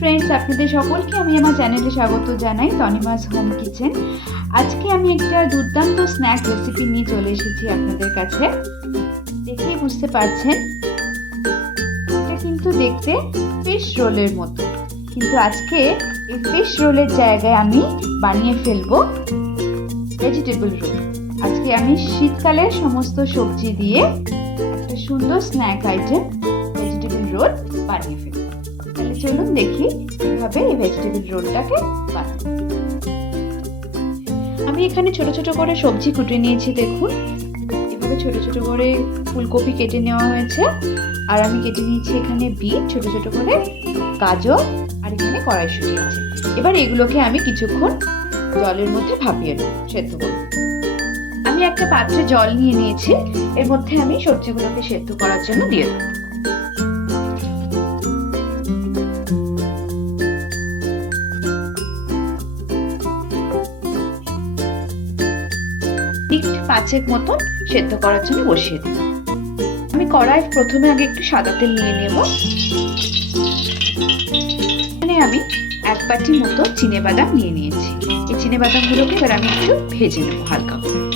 আপনাদের সকলকে আমি আমার চ্যানেলে স্বাগত জানাই, তনিমাস হোম কিচেন আজকে আমি একটা দুর্দান্ত স্ন্যাক রেসিপি নিয়ে চলে এসেছি আপনাদের কাছে। দেখেই বুঝতে পারছেন, এটা কিন্তু দেখতে ফিশ রোলের মতো। কিন্তু আজকে এই ফিশ রোলের জায়গায় আমি বানিয়ে ফেলব ভেজিটেবল রোল আজকে আমি শীতকালের সমস্ত সবজি দিয়ে একটা সুন্দর স্ন্যাক আইটেম ভেজিটেবল রোল বানিয়ে ফেলব। চলুন দেখি কীভাবে এই ভেজিটেবল রোলটাকে বানাবো আমি এখানে ছোট ছোট করে সবজি কুটে নিয়েছি, দেখুন। এভাবে ছোট ছোট করে ফুলকপি কেটে নেওয়া হয়েছে। আর আমি কেটে নিয়েছি এখানে বিট, ছোট ছোট করে গাজর, আর এখানে কড়াইশুটি আছে। এবার এগুলোকে আমি কিছুক্ষণ জলের মধ্যে ভাপিয়ে নেব, সেদ্ধ করব। আমি একটা পাত্রে জল নিয়ে নিয়েছি, এর মধ্যে আমি সবজিগুলোকে সেদ্ধ করার জন্য দিয়ে দেবো। পাঁচেক মতন সেদ্ধ করার জন্য বসিয়ে দিই আমি কড়াই প্রথমে আগে একটু সাদা তেল নিয়ে নেব। এখানে আমি এক বাটি মতো চিনে বাদাম নিয়ে নিয়েছি। এই চিনে বাদামগুলোকে এবার আমি একটু ভেজে নেব হালকা করে।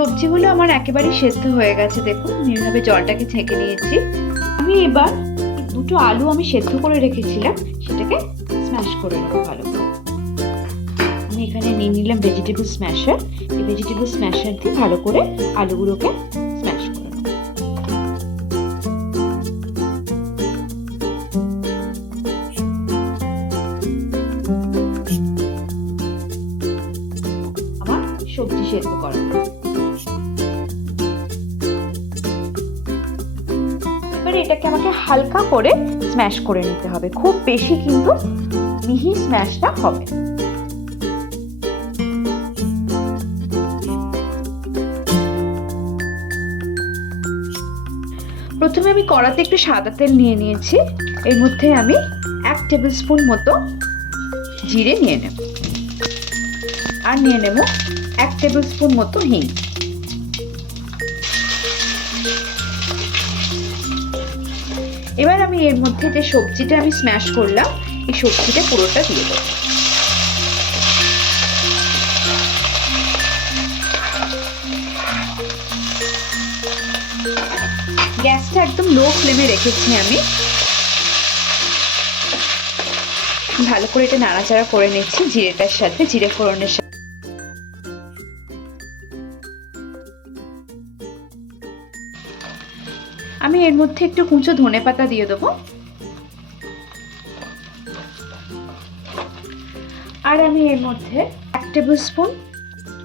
সবজিগুলো আমার একেবারে সেদ্ধ হয়ে গেছে, দেখুন। আমি এইভাবে জলটাকে ছেঁকে নিয়েছি। আমি এবার দুটো আলু আমি সেদ্ধ করে রেখেছিলাম, সেটাকে স্ম্যাশ করে নেব ভালো আমি এখানে নিয়ে নিলাম ভেজিটেবল স্ম্যাশার এই ভেজিটেবল স্ম্যাশার দিয়ে ভালো করে আলুগুলোকে স্ম্যাশ করে সবজি সেদ্ধ করা। আমাকে হালকা করে স্ম্যাশ করে নিতে হবে। খুব বেশি কিন্তু মিহি স্ম্যাশটা হবে। প্রথমে আমি কড়াতে একটু সাদা তেল নিয়ে নিয়েছি। এর মধ্যে আমি এক টেবিল স্পুন মতো জিরে নিয়ে নেব। আর নিয়ে নেব এক টেবিল স্পুন মতো হিং। এবার আমি এর মধ্যে যে সবজিটা আমি স্ম্যাশ করলাম, এই সবজিটা পুরোটা দিয়ে দেবো। গ্যাসটা একদম লো ফ্লেমে রেখেছি আমি। ভালো করে এটা নাড়াচাড়া করে নিচ্ছি জিরেটার সাথে, জিরে ফোড়নের সাথে। আমি এর মধ্যে একটু কুঁচো ধনে পাতা দিয়ে দেবো। আর আমি এর মধ্যে এক টেবিল স্পুন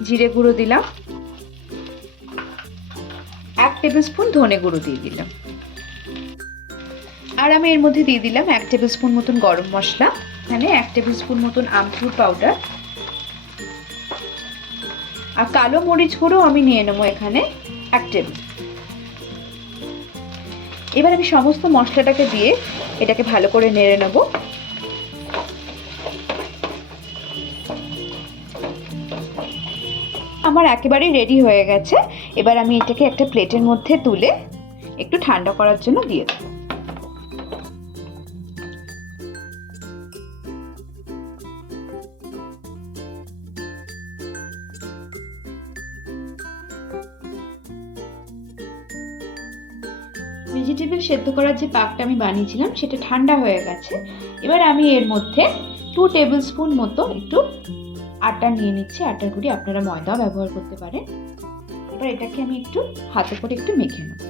জিরে গুঁড়ো দিলাম। এক টেবিল স্পুন ধনে গুঁড়ো দিয়ে দিলাম। আর আমি এর মধ্যে দিয়ে দিলাম এক টেবিল স্পুন মতন গরম মশলা, এখানে এক টেবিল স্পুন মতন আমচুর পাউডার আর কালো মরিচ গুঁড়ো আমি নিয়ে নেব এখানে এক টেবিল। এবার আমি সমস্ত মশলাটাকে দিয়ে এটাকে ভালো করে নেড়ে নেব। আমার একেবারেই রেডি হয়ে গেছে। এবার আমি এটাকে একটা প্লেটের মধ্যে তুলে একটু ঠান্ডা করার জন্য দিয়ে দেবো। ভেজিটেবল সেদ্ধ করার যে পাকটা আমি বানিয়েছিলাম, সেটা ঠান্ডা হয়ে গেছে। এবার আমি এর মধ্যে টু টেবিল স্পুন মতো একটু আটা নিয়ে নিচ্ছি। আটার গুঁড়ি আপনারা ময়দাও ব্যবহার করতে পারেন। এবার এটাকে আমি একটু হাতে করে একটু মেখে নেব।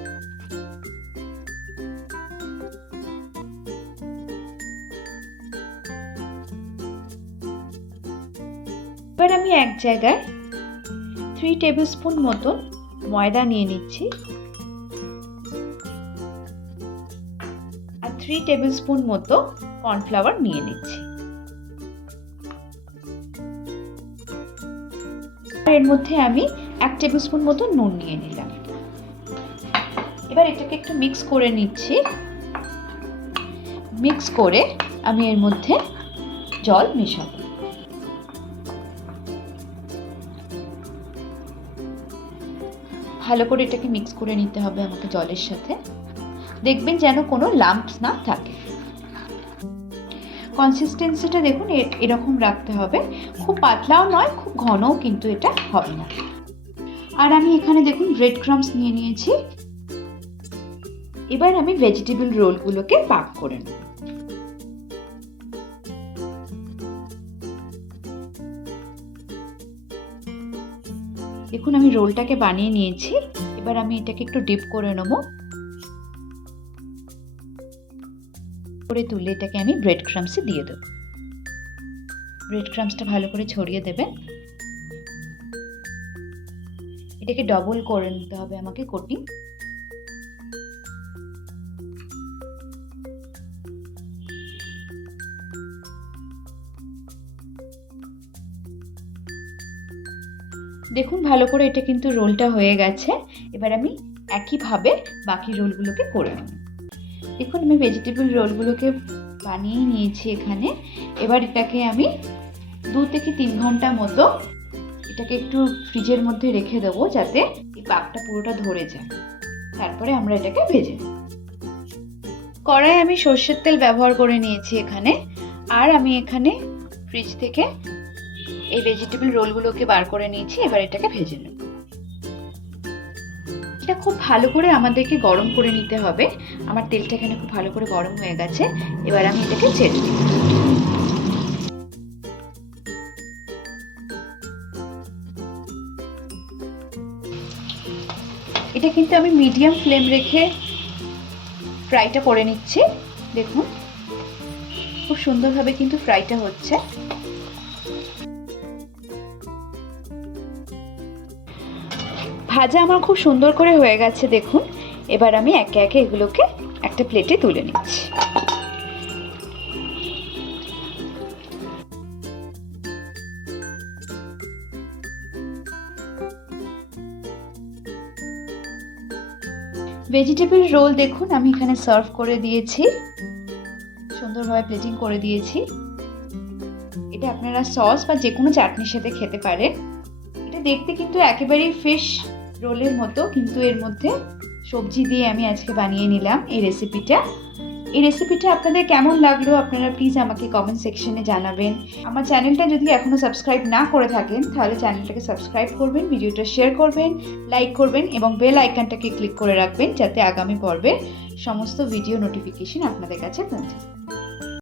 এবার আমি এক জায়গায় থ্রি টেবিল স্পুন মতো ময়দা নিয়ে নিচ্ছি। থ্রি টেবিল স্পুন মতো কর্নফ্লাওয়ার নিয়ে নিচ্ছি। এর মধ্যে আমি এক টেবিল স্পুন মতো নুন নিয়ে নিলাম। এবার এটাকে একটু মিক্স করে নিচ্ছি। মিক্স করে আমি এর মধ্যে জল মেশাবো। ভালো করে এটাকে মিক্স করে নিতে হবে আমাকে জলের সাথে। দেখবেন যেন কোনো লাম্পস না থাকে। কনসিস্টেন্সিটা দেখুন এরকম রাখতে হবে। খুব পাতলাও নয়, খুব ঘনও কিন্তু এটা হবে না। আর আমি এখানে দেখুন ব্রেড ক্রামস নিয়ে নিয়েছি। এবার আমি ভেজিটেবল রোলগুলোকে পাক করে নেব। দেখুন, আমি রোলটাকে বানিয়ে নিয়েছি। এবার আমি এটাকে একটু ডিপ করে নেব। করে তুলে এটাকে আমি ব্রেড ক্রামসে দিয়ে দেবো। ব্রেড ক্রামসটা ভালো করে ছড়িয়ে দেবেন। এটাকে ডবল করে নিতে হবে আমাকে কোটিং দেখুন ভালো করে এটা কিন্তু রোলটা হয়ে গেছে। এবার আমি একইভাবে বাকি রোলগুলোকে করে নেব। দেখুন, আমি ভেজিটেবল রোলগুলোকে বানিয়ে নিয়েছি এখানে। এবার এটাকে আমি দু থেকে তিন ঘণ্টা মতো এটাকে একটু ফ্রিজের মধ্যে রেখে দেবো যাতে এই পাকটা পুরোটা ধরে যায়। তারপরে আমরা এটাকে ভেজে নেব। কড়াই আমি সর্ষের তেল ব্যবহার করে নিয়েছি এখানে। আর আমি এখানে ফ্রিজ থেকে এই ভেজিটেবল রোলগুলোকে বার করে নিয়েছি, এবার এটাকে ভেজে নেব। খুব ভালো করে আমাদেরকে গরম করে নিতে হবে। আমার তেলটা এখানে খুব ভালো করে গরম হয়ে গেছে। এবার আমি এটাকে ছেড়ে দিই। এটা কিন্তু আমি মিডিয়াম ফ্লেম রেখে ফ্রাইটা করে নিচ্ছি। দেখুন, খুব সুন্দরভাবে কিন্তু ফ্রাইটা হচ্ছে। ভাজা আমার খুব সুন্দর করে হয়ে গেছে, দেখুন। এবার আমি একে একে এগুলোকে একটা প্লেটে তুলে নিচ্ছি। ভেজিটেবল রোল দেখুন, আমি এখানে সার্ভ করে দিয়েছি। সুন্দরভাবে প্লেটিং করে দিয়েছি। এটা আপনারা সস বা যে কোনো চাটনির সাথে খেতে পারেন। এটা দেখতে কিন্তু একেবারেই ফিশ রোলের মতো, কিন্তু এর মধ্যে সবজি দিয়ে আমি আজকে বানিয়ে নিলাম এই রেসিপিটা এই রেসিপিটা আপনাদের কেমন লাগল? আপনারা প্লিজ আমাকে কমেন্ট সেকশনে জানাবেন। আমার চ্যানেলটা যদি এখনও সাবস্ক্রাইব না করে থাকেন, তাহলে চ্যানেলটাকে সাবস্ক্রাইব করবেন ভিডিওটা শেয়ার করবেন লাইক করবেন এবং বেল আইকনটাকে ক্লিক করে রাখবেন, যাতে আগামী পর্বে সমস্ত ভিডিও নোটিফিকেশন আপনাদের কাছে পৌঁছে।